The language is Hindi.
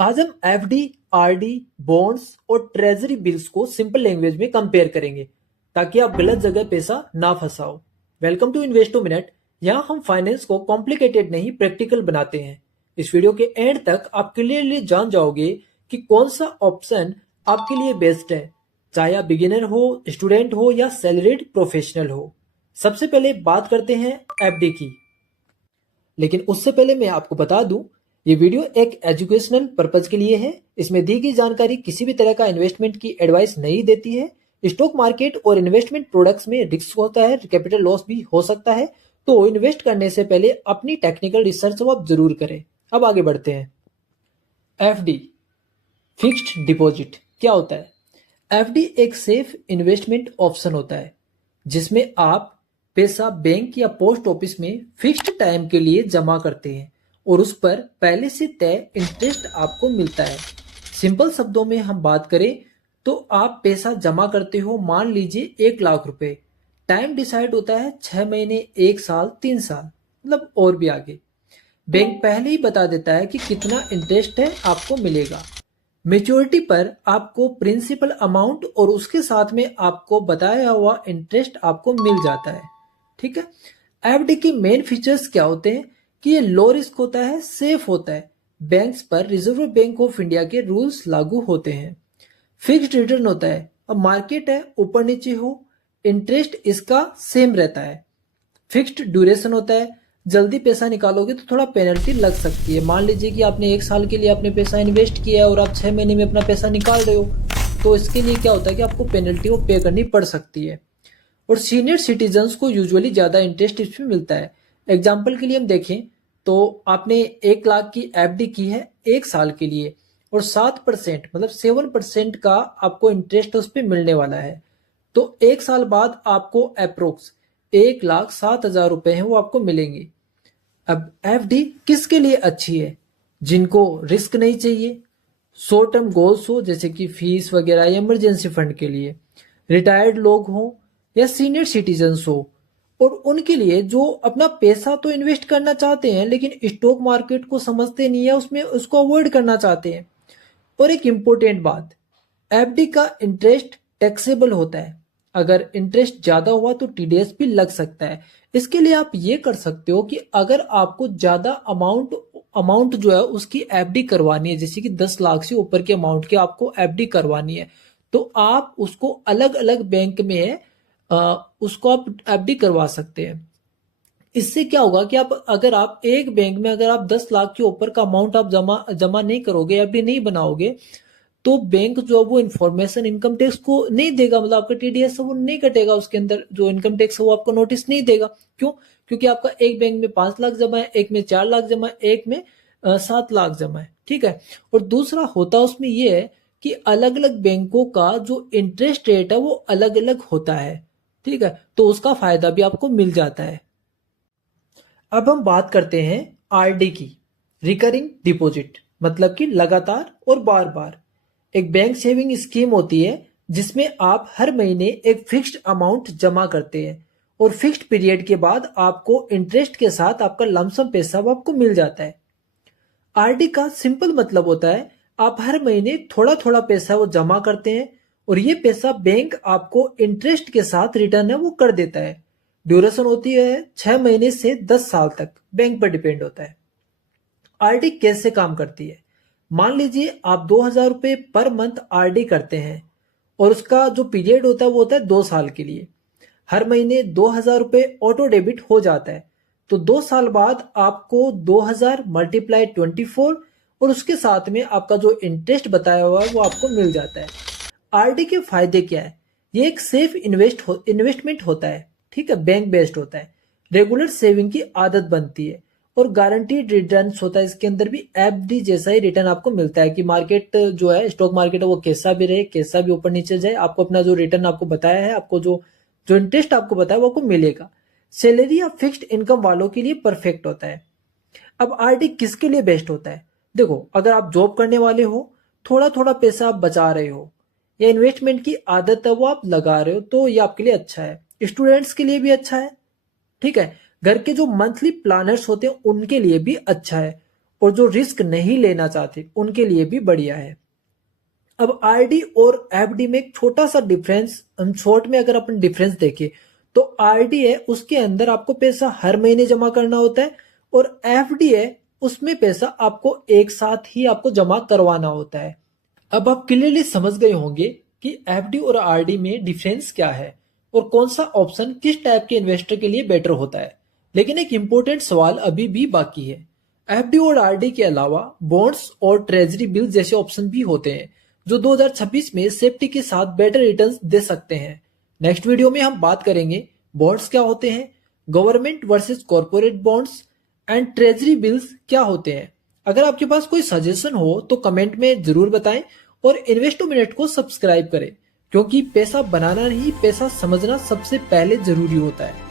आज हम एफडी, आरडी, बॉन्ड्स और ट्रेजरी बिल्स को सिंपल लैंग्वेज में कंपेयर करेंगे ताकि आप गलत जगह पैसा ना फंसाओ। Welcome to Investo Minute. यहाँ हम फाइनेंस को कॉम्प्लिकेटेड नहीं प्रैक्टिकल बनाते हैं। इस वीडियो के एंड तक आप क्लियरली जान जाओगे कि कौन सा ऑप्शन आपके लिए बेस्ट है, चाहे आप बिगिनर हो, स्टूडेंट हो या सैलरीड प्रोफेशनल हो। सबसे पहले बात करते हैं एफडी की। लेकिन उससे पहले मैं आपको बता दूं, ये वीडियो एक एजुकेशनल पर्पज के लिए है। इसमें दी गई जानकारी किसी भी तरह का इन्वेस्टमेंट की एडवाइस नहीं देती है। स्टॉक मार्केट और इन्वेस्टमेंट प्रोडक्ट्स में रिस्क होता है, कैपिटल लॉस भी हो सकता है, तो इन्वेस्ट करने से पहले अपनी टेक्निकल रिसर्च आप जरूर करें। अब आगे बढ़ते हैं। एफडी, फिक्स्ड डिपॉजिट क्या होता है? एफडी एक सेफ इन्वेस्टमेंट ऑप्शन होता है जिसमें आप पैसा बैंक या पोस्ट ऑफिस में फिक्स्ड टाइम के लिए जमा करते हैं और उस पर पहले से तय इंटरेस्ट आपको मिलता है। सिंपल शब्दों में हम बात करें तो आप पैसा जमा करते हो, मान लीजिए 1 लाख रुपए। टाइम डिसाइड होता है 6 महीने, 1 साल, 3 साल, मतलब और भी आगे। बैंक पहले ही बता देता है कि कितना इंटरेस्ट है आपको मिलेगा। मेच्योरिटी पर आपको प्रिंसिपल अमाउंट और उसके साथ में आपको बताया हुआ इंटरेस्ट आपको मिल जाता है। ठीक है। एफडी की मेन फीचर्स क्या होते हैं कि ये लो रिस्क होता है, सेफ होता है, बैंक्स पर रिजर्व बैंक ऑफ इंडिया के रूल्स लागू होते हैं, फिक्स्ड रिटर्न होता है, अब मार्केट है ऊपर नीचे हो इंटरेस्ट इसका सेम रहता है, फिक्स्ड ड्यूरेशन होता है, जल्दी पैसा निकालोगे तो थोड़ा पेनल्टी लग सकती है। मान लीजिए कि आपने 1 साल के लिए अपने पैसा इन्वेस्ट किया है और आप 6 महीने में अपना पैसा निकाल रहे हो, तो इसके लिए क्या होता है कि आपको पेनल्टी वो पे करनी पड़ सकती है। और सीनियर सिटीजन्स को यूजुअली ज़्यादा इंटरेस्ट इसमें मिलता है। एग्जाम्पल के लिए हम देखें तो आपने 1 लाख की एफडी की है 1 साल के लिए और 7% मतलब 7% का आपको इंटरेस्ट उस पर मिलने वाला है। तो 1 साल बाद आपको अप्रोक्स 1,07,000 रुपए हैं वो आपको मिलेंगे। अब एफडी किसके लिए अच्छी है? जिनको रिस्क नहीं चाहिए, शॉर्ट टर्म गोल्स हो जैसे कि फीस वगैरह या इमरजेंसी फंड के लिए, रिटायर्ड लोग हो या सीनियर सिटीजन्स हो, और उनके लिए जो अपना पैसा तो इन्वेस्ट करना चाहते हैं लेकिन स्टॉक मार्केट को समझते नहीं है, उसमें उसको अवॉइड करना चाहते हैं। और एक इम्पोर्टेंट बात, एफडी का इंटरेस्ट टैक्सेबल होता है। अगर इंटरेस्ट ज्यादा हुआ तो टीडीएस भी लग सकता है। इसके लिए आप ये कर सकते हो कि अगर आपको ज्यादा अमाउंट अमाउंट जो है उसकी एफडी करवानी है, जैसे कि 10 लाख से ऊपर के अमाउंट की आपको एफडी करवानी है, तो आप उसको अलग अलग बैंक में उसको आप एफडी करवा सकते हैं। इससे क्या होगा कि आप अगर आप एक बैंक में अगर आप 10 लाख के ऊपर का अमाउंट आप जमा जमा नहीं करोगे, एफडी नहीं बनाओगे, तो बैंक जो है वो इन्फॉर्मेशन इनकम टैक्स को नहीं देगा, मतलब आपका टीडीएस वो नहीं कटेगा, उसके अंदर जो इनकम टैक्स है वो आपको नोटिस नहीं देगा। क्यों? क्योंकि आपका एक बैंक में 5 लाख जमा है, एक में 4 लाख जमा है, एक में 7 लाख जमा है। ठीक है। और दूसरा होता उसमें ये है कि अलग अलग बैंकों का जो इंटरेस्ट रेट है वो अलग अलग होता है। ठीक है, तो उसका फायदा भी आपको मिल जाता है। अब हम बात करते हैं आरडी की, रिकरिंग डिपॉजिट, मतलब कि लगातार और बार बार। एक बैंक सेविंग स्कीम होती है जिसमें आप हर महीने एक फिक्स्ड अमाउंट जमा करते हैं और फिक्स्ड पीरियड के बाद आपको इंटरेस्ट के साथ आपका लमसम पैसा वो आपको मिल जाता है। आरडी का सिंपल मतलब होता है आप हर महीने थोड़ा थोड़ा पैसा वो जमा करते हैं और ये पैसा बैंक आपको इंटरेस्ट के साथ रिटर्न है वो कर देता है। ड्यूरेशन होती है 6 महीने से 10 साल तक, बैंक पर डिपेंड होता है। आरडी कैसे काम करती है? मान लीजिए आप 2,000 रुपये पर मंथ आरडी करते हैं और उसका जो पीरियड होता है वो होता है 2 साल के लिए। हर महीने 2,000 रुपये ऑटो डेबिट हो जाता है, तो 2 साल बाद आपको 2,000 मल्टीप्लाई 24 और उसके साथ में आपका जो इंटरेस्ट बताया हुआ है वो आपको मिल जाता है। आरडी के फायदे क्या है? ये एक सेफ इन्वेस्टमेंट होता है। ठीक है, बैंक बेस्ड होता है, रेगुलर सेविंग की आदत बनती है और गारंटीड रिटर्न होता है। इसके अंदर भी एफडी जैसा ही रिटर्न आपको मिलता है कि मार्केट जो है, स्टॉक मार्केट है, वो कैसा भी रहे, कैसा भी ऊपर नीचे जाए, आपको अपना जो रिटर्न आपको बताया है, आपको जो जो इंटरेस्ट आपको बताया वो आपको मिलेगा। सैलरी या फिक्स्ड इनकम वालों के लिए परफेक्ट होता है। अब आरडी किसके लिए बेस्ट होता है? देखो, अगर आप जॉब करने वाले हो, थोड़ा थोड़ा पैसा आप बचा रहे हो या इन्वेस्टमेंट की आदत है वो आप लगा रहे हो, तो ये आपके लिए अच्छा है। स्टूडेंट्स के लिए भी अच्छा है। ठीक है, घर के जो मंथली प्लानर्स होते हैं उनके लिए भी अच्छा है। और जो रिस्क नहीं लेना चाहते उनके लिए भी बढ़िया है। अब आरडी और एफडी में एक छोटा सा डिफरेंस, हम शॉर्ट में अगर अपन डिफरेंस देखें तो आरडी है उसके अंदर आपको पैसा हर महीने जमा करना होता है, और एफडी है उसमें पैसा आपको एक साथ ही आपको जमा करवाना होता है। अब आप क्लियरली समझ गए होंगे कि एफडी और आरडी में डिफरेंस क्या है और कौन सा ऑप्शन किस टाइप के इन्वेस्टर के लिए बेटर होता है। लेकिन एक इंपॉर्टेंट सवाल अभी भी बाकी है। एफडी और आरडी के अलावा बॉन्ड्स और ट्रेजरी बिल जैसे ऑप्शन भी होते हैं जो 2026 में सेफ्टी के साथ बेटर रिटर्न्स दे सकते हैं। नेक्स्ट वीडियो में हम बात करेंगे बॉन्ड्स क्या होते हैं, government versus corporate bonds and treasury bills क्या होते हैं। अगर आपके पास कोई सजेशन हो तो कमेंट में जरूर बताएं और इन्वेस्टो मिनट को सब्सक्राइब करें, क्योंकि पैसा बनाना नहीं पैसा समझना सबसे पहले जरूरी होता है।